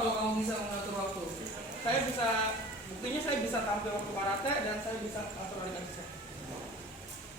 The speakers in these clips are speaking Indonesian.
kalau kamu bisa mengatur waktu? Saya bisa, buktinya saya bisa tampil waktu karate dan saya bisa atur orientasi saya.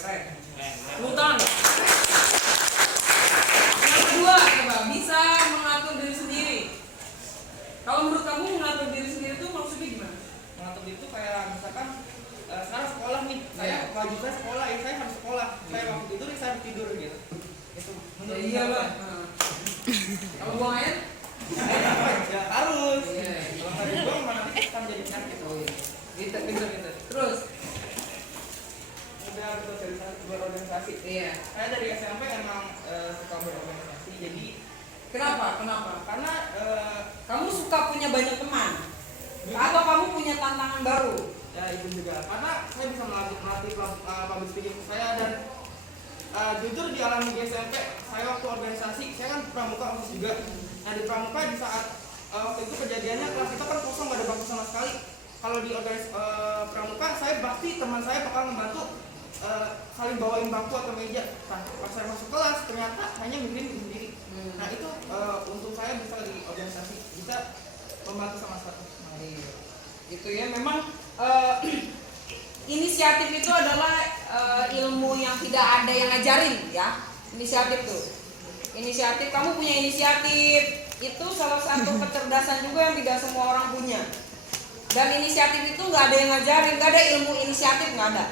Keren. Tepuk tangan. Yang kedua, coba bisa mengatur diri sendiri. Kalau menurut kamu mengatur diri sendiri itu maksudnya gimana? Mengatur diri itu kayak misalkan sekarang sekolah nih, saya wajib saya sekolah, ya saya harus sekolah. Saya waktu tidur, ya saya harus tidur gitu. Itu menurut Iya lah. Kalau buang air? ya harus. Iya. Kalau nggak dibuang malah akan jadi penyakit. Oh iya. Gitu. Terus? Udah berorganisasi. Iya. Saya dari SMP emang suka berorganisasi. Jadi Kenapa? karena Kamu suka punya banyak teman? Atau kamu punya tantangan baru? ya itu juga karena saya bisa melatih public speaking saya dan jujur di alam di SMP saya waktu organisasi saya kan pramuka khusus juga. Nah di pramuka di saat waktu itu kejadiannya kelas kita kan kosong, gak ada bangku sama sekali. Kalau di pramuka saya pasti teman saya bakal membantu saling bawain bangku atau meja. Nah pas saya masuk kelas ternyata hanya mikirin diri sendiri. Nah itu untuk saya bisa di organisasi bisa membantu sama satu. Gitu ya, memang inisiatif itu adalah ilmu yang tidak ada yang ngajarin ya. Inisiatif tuh. Inisiatif, kamu punya inisiatif itu salah satu kecerdasan juga yang tidak semua orang punya. Dan inisiatif itu nggak ada yang ngajarin, nggak ada ilmu inisiatif, nggak ada.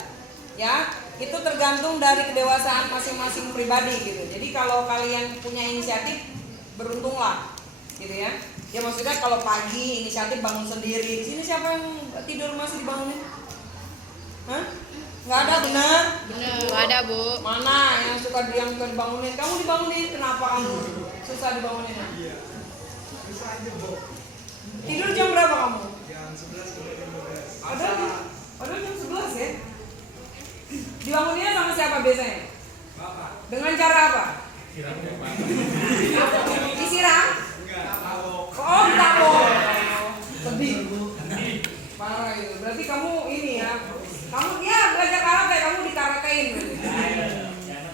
Ya, itu tergantung dari kedewasaan masing-masing pribadi gitu. Jadi kalau kalian punya inisiatif, beruntunglah, gitu ya. Ya maksudnya kalau pagi inisiatif bangun sendiri. Di sini siapa yang tidur masih dibangunin? Hah? Nggak ada, benar? Bener, nggak ada Bu. Mana yang suka dibangunin? Kamu dibangunin, kenapa kamu susah dibangunin? Iya. Bisa aja, Bu. Tidur jam berapa kamu? Jam 11 sampai jam 12. Ada jam 11 ya? Dibanguninnya sama siapa biasanya? Bapak. Dengan cara apa? Siramnya Pak. Disiram? Enggak, tahu. Oh, ditapok. Sedih. Parah itu. Berarti kamu ini ya. Kamu ya belajar karate, kamu dikaratein.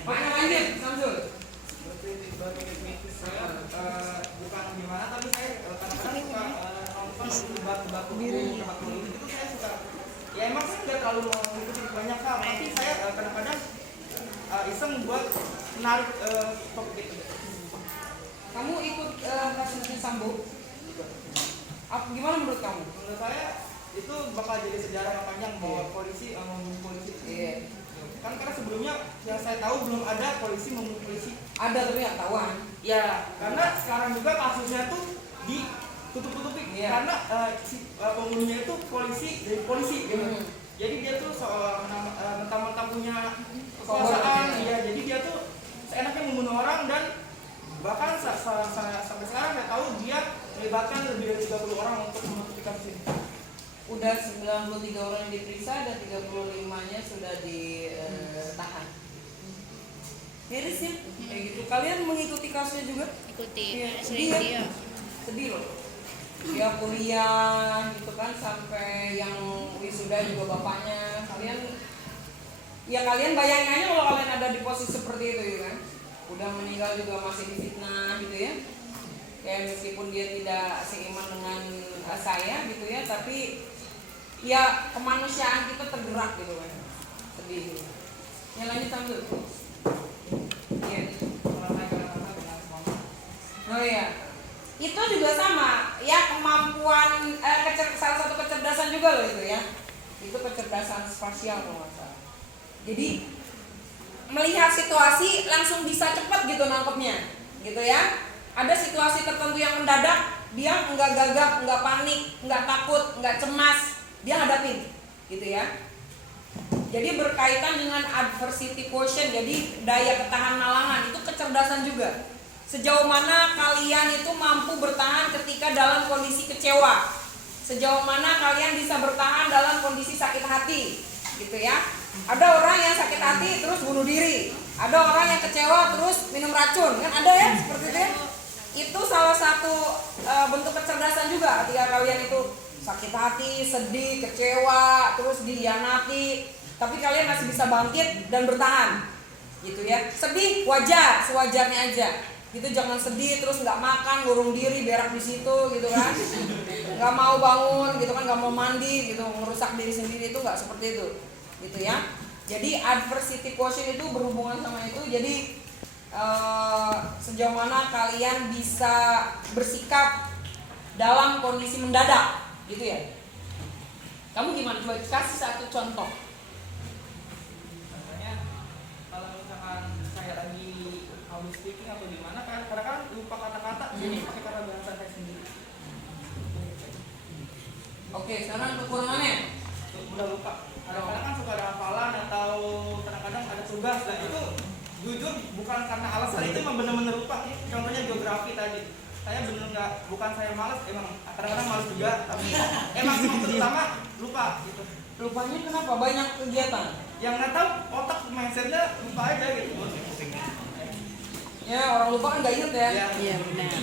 Oke, lanjut, Samsul. Berpikir saya bukan gimana tapi saya kadang-kadang suka nonton batu-batu tempat politik itu saya suka. Ya emang saya nggak terlalu mengikuti banyak hal, tapi saya kadang-kadang iseng buat menarik topik itu. Kamu ikut kasusnya Sambo? Gimana menurut kamu? Menurut saya itu bakal jadi sejarah yang panjang bahwa polisi membunuh polisi. Iya. Kan karena sebelumnya yang saya tahu belum ada polisi membunuh polisi. Ada tapi nggak tahuan. Ya, karena sekarang juga kasusnya tuh ditutup-tutupin. Iya. Karena pembunuhnya itu polisi dari polisi gitu. Jadi dia tuh soal mentang-mentang punya kekuasaan, ya jadi dia tuh seenaknya membunuh orang dan bahkan sampai sekarang saya tahu dia melibatkan lebih dari 30 orang untuk menutupi kasus ini. Udah 93 orang yang diperiksa dan 35-nya sudah ditahan. Miris ya? Kayak gitu. Kalian mengikuti kasusnya juga? Ikuti. Iya, Sering sedih ya? dia. Sedih loh. Dia kuliah gitu kan sampai yang wisuda juga bapaknya. Kalian bayangin aja kalau kalian ada di posisi seperti itu ya kan. Udah meninggal juga masih difitnah gitu ya. Kayak meskipun dia tidak seiman dengan saya gitu ya, tapi ya kemanusiaan kita tergerak gitu kan. Sedih gitu. Yang lanjut Samsul. Iya. Oh iya. Itu juga sama ya, kemampuan salah satu kecerdasan juga loh itu ya. Itu kecerdasan spasial kalau nggak salah. Jadi melihat situasi langsung bisa cepat gitu nangkepnya gitu ya. Ada situasi tertentu yang mendadak, dia nggak gagap, nggak panik, nggak takut, nggak cemas, dia hadapin gitu ya. Jadi berkaitan dengan adversity quotient, jadi daya ketahan nalangan, itu kecerdasan juga. Sejauh mana kalian itu mampu bertahan ketika dalam kondisi kecewa, sejauh mana kalian bisa bertahan dalam kondisi sakit hati gitu ya. Ada orang yang sakit hati terus bunuh diri, ada orang yang kecewa terus minum racun, kan ada ya seperti itu ya. Itu salah satu bentuk kecerdasan juga ketika kalian itu sakit hati, sedih, kecewa, terus dihianati, tapi kalian masih bisa bangkit dan bertahan gitu ya. Sedih wajar, sewajarnya aja. gitu, jangan sedih terus nggak makan, ngurung diri, berak di situ gitu kan, nggak mau bangun gitu kan, nggak mau mandi gitu, merusak diri sendiri, itu nggak seperti itu gitu ya. Jadi adversity quotient itu berhubungan sama itu. Jadi sejauh mana kalian bisa bersikap dalam kondisi mendadak gitu ya. Kamu gimana? Coba kasih satu contoh. Contohnya kalau misalkan saya lagi public speaking atau gimana, kan kadang-kadang lupa kata-kata, jadi pakai kata bahasa saya sendiri. Oke, sekarang kekurangannya. Udah lupa. Kadang-kadang kan suka ada hafalan atau kadang-kadang ada tugas, dan itu jujur bukan karena alasan itu, emang bener-bener lupa. Contohnya geografi tadi, saya bener nggak, bukan saya malas, emang kadang-kadang malas juga, tapi emang terutama lupa gitu. Lupanya kenapa? Banyak kegiatan. Yang nggak tahu otak mindsetnya lupa aja gitu. Ya, orang lupa kan nggak inget ya. Iya benar.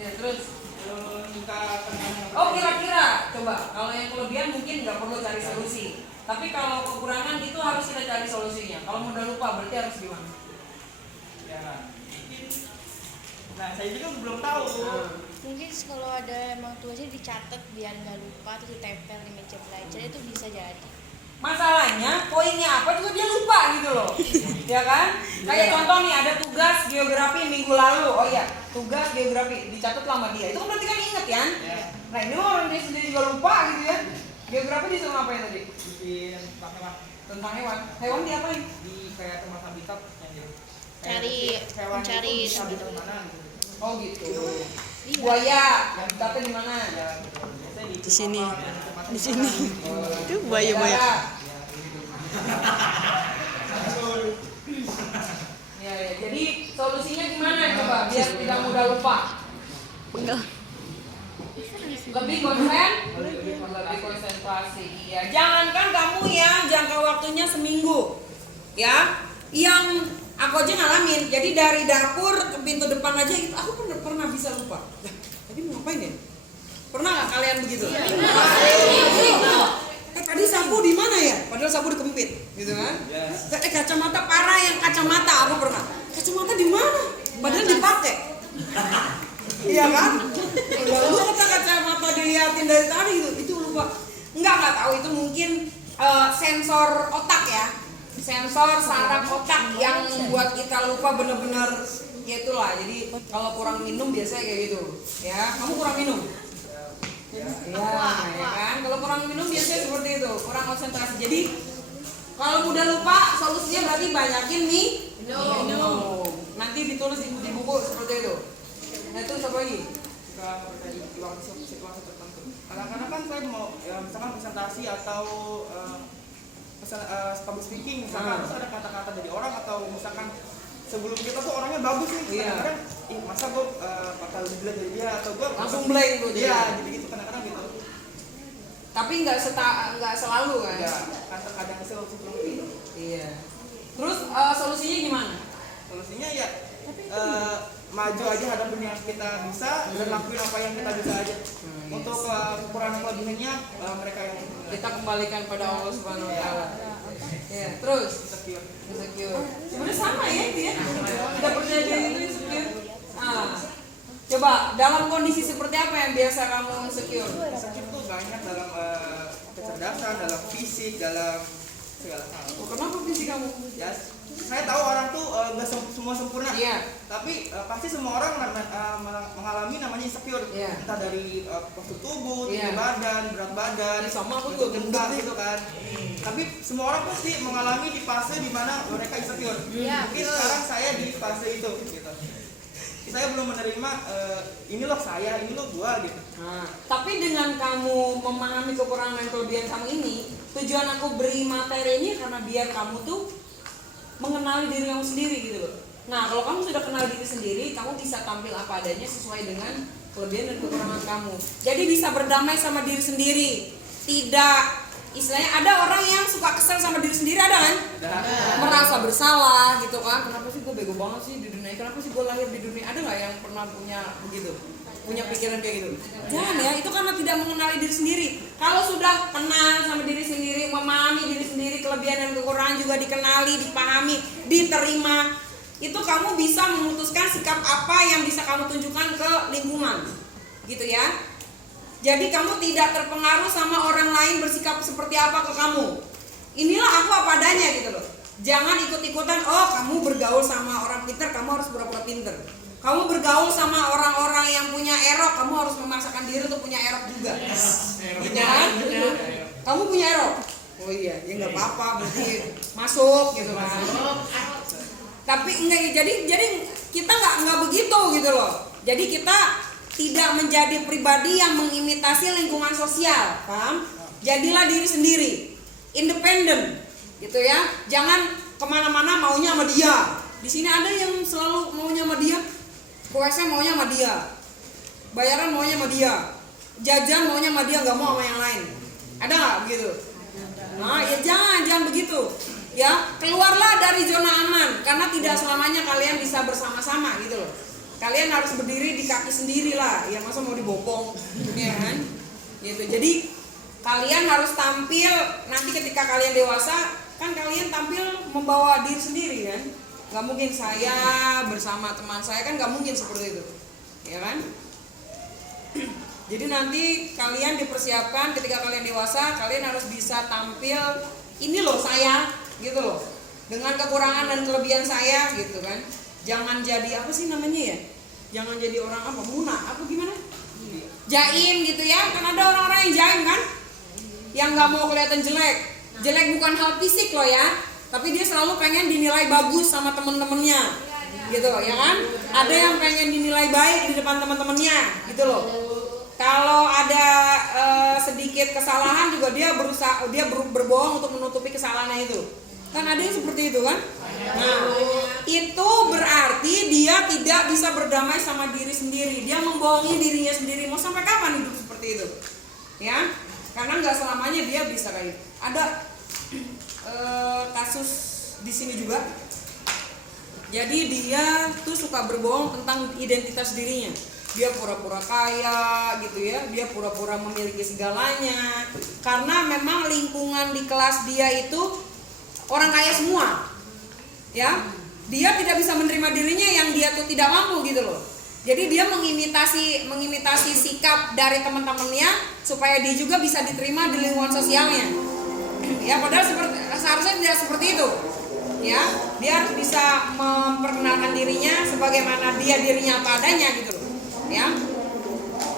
Ya, terus. Buka Oh, kira-kira coba kalau yang kelebihan mungkin nggak perlu cari solusi. Tapi kalau kekurangan itu harus kita cari solusinya. Kalau udah lupa berarti harus gimana? ya. Nah, saya juga belum tahu. Mungkin kalau ada emang tugasnya dicatat biar nggak lupa, terus ditempel di meja belajar, itu bisa jadi. Masalahnya poinnya apa juga dia lupa gitu loh. Ya kan? Kayak contoh nih, ada tugas geografi minggu lalu. Oh iya, tugas geografi dicatat lama dia. Itu kan berarti kan inget kan? Ya, Nah, ini orang dia sendiri juga lupa gitu ya. Geografi disuruh ngapain tadi? bikin hewan Tentang hewan. Hewan diapain? di kayak tempat habitat yang gitu. Mencari itu habitat mana gitu. Oh gitu. Iya. Buaya, yang habitatnya di mana? Ya, gitu. Biasanya Di sini. tempat Di sini. Oh, Itu buaya-buaya. darat. Ya, ya. Jadi solusinya gimana coba biar tidak mudah lupa? Penggal. Lebih konsentrasi. Iya, jangankan kamu ya, jangka waktunya seminggu. Ya, yang aku aja ngalamin. Jadi dari dapur ke pintu depan aja itu aku pernah bisa lupa. Lah, tadi mau ngapain ya? Pernah nggak kalian begitu? Tadi sapu di mana ya? Padahal sapu dikempit, gitu kan? Kacamata, parah yang kacamata aku pernah. Kacamata di mana? Padahal dipakai. Iya kan? Lu kata kacamata diliatin dari tadi itu lupa. Nggak tahu itu mungkin sensor otak ya. Sensor saraf otak yang membuat kita lupa benar-benar ya itulah. Jadi kalau kurang minum biasanya kayak gitu. Ya, kamu kurang minum. Ya kan? Kalau kurang minum biasanya seperti itu, kurang konsentrasi. Jadi kalau mudah lupa, solusinya berarti banyakin minum. Nanti ditulis di buku seperti itu. Nah, itu apa lagi? di situasi tertentu. Kadang-kadang kan saya mau ya, misalkan presentasi atau public speaking, misalkan terus ada kata-kata dari orang, atau misalkan sebelum kita tuh orangnya bagus nih, kadang-kadang masa gue bakal lebih jelek dari dia, atau gue Langsung blank tuh dia. Iya, gitu kadang-kadang gitu. Tapi nggak selalu kan? Ya, kan terkadang seperti itu. Iya. Terus solusinya gimana? Solusinya ya maju aja, hadapin yang kita bisa dan lakuin apa yang kita bisa aja. Untuk kekurangan kelebihannya mereka yang Kita kembalikan pada Allah Subhanahu Wa Taala. Iya. Terus insecure. Sebenarnya sama ya itu ya. Tidak percaya diri itu insecure. Coba dalam kondisi seperti apa yang biasa kamu insecure? insecure tuh banyak dalam kecerdasan, dalam fisik, dalam segala hal. Oh, kenapa fisik kamu? Ya, saya tahu orang tuh nggak semua sempurna. Iya. Tapi pasti semua orang mengalami namanya insecure. Iya. Entah dari postur tubuh, Iya. tinggi badan, berat badan, Ini sama aku bentuk juga muka gendut gitu kan. Tapi semua orang pasti mengalami di fase di mana mereka insecure. Iya, Mungkin sekarang saya di fase itu gitu. Saya belum menerima ini loh saya, ini loh gua gitu. Nah, tapi dengan kamu memahami kekurangan dan kelebihan kamu ini, tujuan aku beri materi ini karena biar kamu tuh mengenali diri kamu sendiri gitu loh. Nah, kalau kamu sudah kenal diri sendiri, kamu bisa tampil apa adanya sesuai dengan kelebihan dan kekurangan kamu. Jadi bisa berdamai sama diri sendiri. Tidak, istilahnya ada orang yang suka kesel sama diri sendiri, ada kan? Merasa bersalah gitu kan. Kenapa sih gue bego banget sih di dunia? Kenapa sih gue lahir di dunia? Ada nggak yang pernah punya begitu? Punya pikiran kayak gitu? Jangan ya, itu karena tidak mengenali diri sendiri. Kalau sudah kenal sama diri sendiri, memahami diri sendiri, kelebihan dan kekurangan juga dikenali, dipahami, diterima, itu kamu bisa memutuskan sikap apa yang bisa kamu tunjukkan ke lingkungan, gitu ya. Jadi kamu tidak terpengaruh sama orang lain bersikap seperti apa ke kamu. Inilah aku apa adanya gitu loh. Jangan ikut-ikutan, oh kamu bergaul sama orang pinter, kamu harus pura-pura pinter. Kamu bergaul sama orang-orang yang punya error, kamu harus memaksakan diri untuk punya error juga. Gitu kan? Kamu punya error? Oh iya, ya nggak apa-apa, berarti masuk gitu kan. Tapi enggak, jadi kita nggak begitu gitu loh. Jadi kita tidak menjadi pribadi yang mengimitasi lingkungan sosial, paham? Jadilah diri sendiri, independen, gitu ya. Jangan kemana-mana maunya sama dia. Di sini ada yang selalu maunya sama dia, WC maunya sama dia, bayaran maunya sama dia, jajan maunya sama dia, nggak mau sama yang lain. Ada nggak begitu? Nah, ya jangan begitu. Ya, keluarlah dari zona aman, karena tidak selamanya kalian bisa bersama-sama gitu loh. Kalian harus berdiri di kaki sendiri lah, ya masa mau dibopong, ya kan? Gitu. Jadi kalian harus tampil nanti ketika kalian dewasa, kan kalian tampil membawa diri sendiri kan? Gak mungkin saya bersama teman saya, kan gak mungkin seperti itu, ya kan? Jadi nanti kalian dipersiapkan ketika kalian dewasa, kalian harus bisa tampil, ini loh saya, gitu loh, dengan kekurangan dan kelebihan saya, gitu kan. Jangan jadi apa sih namanya ya? Jangan jadi orang apa? Muna, apa gimana? Jaim gitu ya. Kan ada orang-orang yang jaim kan? Yang nggak mau kelihatan jelek. Jelek bukan hal fisik loh ya, tapi dia selalu pengen dinilai bagus sama temen-temennya, gitu ya kan? Ada yang pengen dinilai baik di depan teman-temannya, gitu loh. Kalau ada sedikit kesalahan juga dia berusaha, dia berbohong untuk menutupi kesalahannya itu. Kan ada yang seperti itu kan? Nah, itu berarti dia tidak bisa berdamai sama diri sendiri. Dia membohongi dirinya sendiri. Mau sampai kapan hidup seperti itu? Ya, karena nggak selamanya dia bisa kayak gitu. Ada kasus di sini juga. Jadi dia tuh suka berbohong tentang identitas dirinya. Dia pura-pura kaya gitu ya, dia pura-pura memiliki segalanya. Karena memang lingkungan di kelas dia itu orang kaya semua, ya. Dia tidak bisa menerima dirinya yang dia tuh tidak mampu gitu loh. Jadi dia mengimitasi sikap dari teman-temannya supaya dia juga bisa diterima di lingkungan sosialnya. Ya, padahal seharusnya tidak seperti itu. Ya, dia harus bisa memperkenalkan dirinya sebagaimana dirinya apa adanya gitu loh. Ya.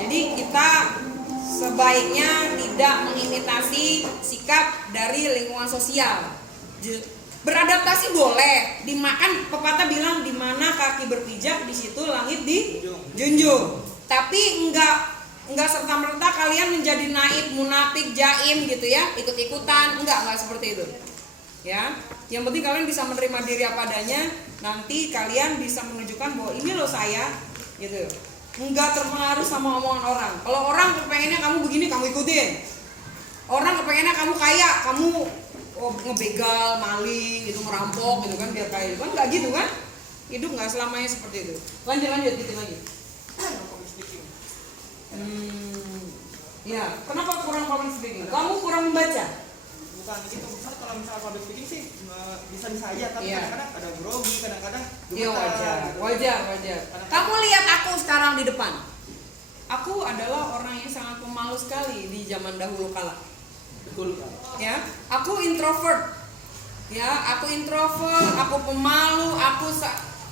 Jadi kita sebaiknya tidak mengimitasi sikap dari lingkungan sosial. Beradaptasi boleh, dimakan pepatah bilang di mana kaki berpijak di situ langit dijunjung. Tapi enggak serta-merta kalian menjadi naib, munafik, jaim gitu ya, ikut-ikutan, enggak seperti itu. Ya. Yang penting kalian bisa menerima diri apa adanya, nanti kalian bisa menunjukkan bahwa ini loh saya gitu. Enggak terpengaruh sama omongan orang. Kalau orang kepengennya kamu begini, kamu ikutin. Orang kepengennya kamu kaya, kamu ngebegal, maling, gitu, merampok gitu kan, biar kaya. Kan enggak gitu kan? Hidup enggak selamanya seperti itu. Lanjut gitu lagi. Ya, kenapa kurang public speaking? Kamu kurang membaca? Bukan itu, kalau misalnya public speaking sih bisa aja, tapi kadang-kadang ada grogi, kadang-kadang iya, wajar. Kamu lihat aku sekarang di depan. Aku adalah orang yang sangat pemalu sekali di zaman dahulu kala. betul. Ya, aku introvert. Ya, aku pemalu,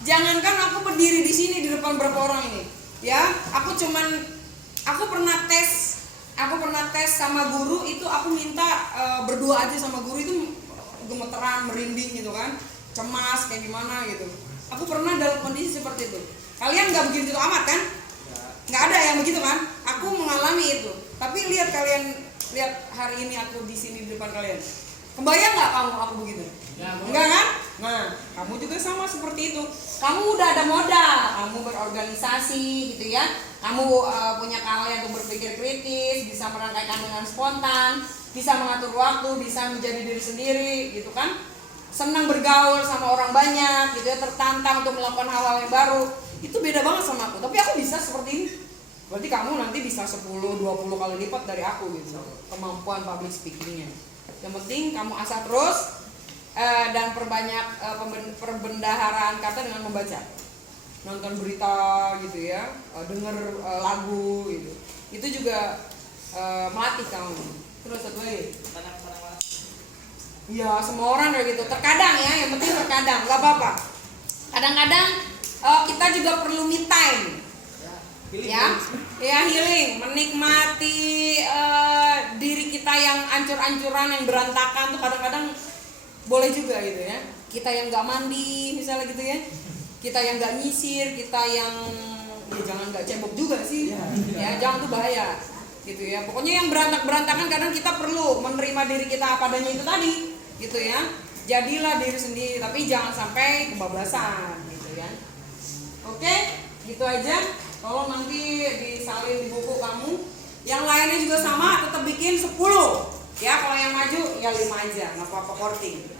jangankan aku berdiri di sini di depan berapa orang ini. Ya, aku pernah tes sama guru itu, aku minta berdua aja sama guru itu gemeteran, merinding gitu kan, cemas kayak gimana gitu. Aku pernah dalam kondisi seperti itu. Kalian nggak begitu amat kan? Nggak ada yang begitu kan? Aku mengalami itu. Tapi lihat hari ini aku di sini di depan kalian. Kebayang nggak kamu aku begitu? Enggak kan? Nah, kamu juga sama seperti itu. Kamu udah ada modal, kamu berorganisasi gitu ya. Kamu punya keahlian untuk berpikir kritis, bisa merangkaikan dengan spontan, bisa mengatur waktu, bisa menjadi diri sendiri gitu kan. Senang bergaul sama orang banyak gitu ya, tertantang untuk melakukan hal-hal yang baru. Itu beda banget sama aku. Tapi aku bisa seperti ini. Berarti kamu nanti bisa 10-20 kali lipat dari aku gitu, kemampuan public speakingnya. Yang penting kamu asah terus, dan perbanyak perbendaharaan kata dengan membaca, nonton berita gitu ya, denger lagu gitu, itu juga melatih kamu. Terus satu lagi, iya semua orang kayak gitu. Terkadang ya, yang penting terkadang, nggak apa-apa. Kadang-kadang kita juga perlu me time, ya healing, menikmati diri kita yang ancur-ancuran, yang berantakan tuh kadang-kadang boleh juga gitu ya. Kita yang nggak mandi misalnya gitu ya, kita yang nggak nyisir, kita yang ya jangan nggak cebok juga sih, ya jangan tuh bahaya gitu ya. Pokoknya yang berantakan kadang kita perlu menerima diri kita apa adanya itu tadi gitu ya. Jadilah diri sendiri, tapi jangan sampai kebablasan gitu ya. Oke, gitu aja. Tolong nanti disalin di buku kamu. Yang lainnya juga sama, tetap bikin 10 ya. Kalau yang maju ya 5 aja, nggak apa-apa korting.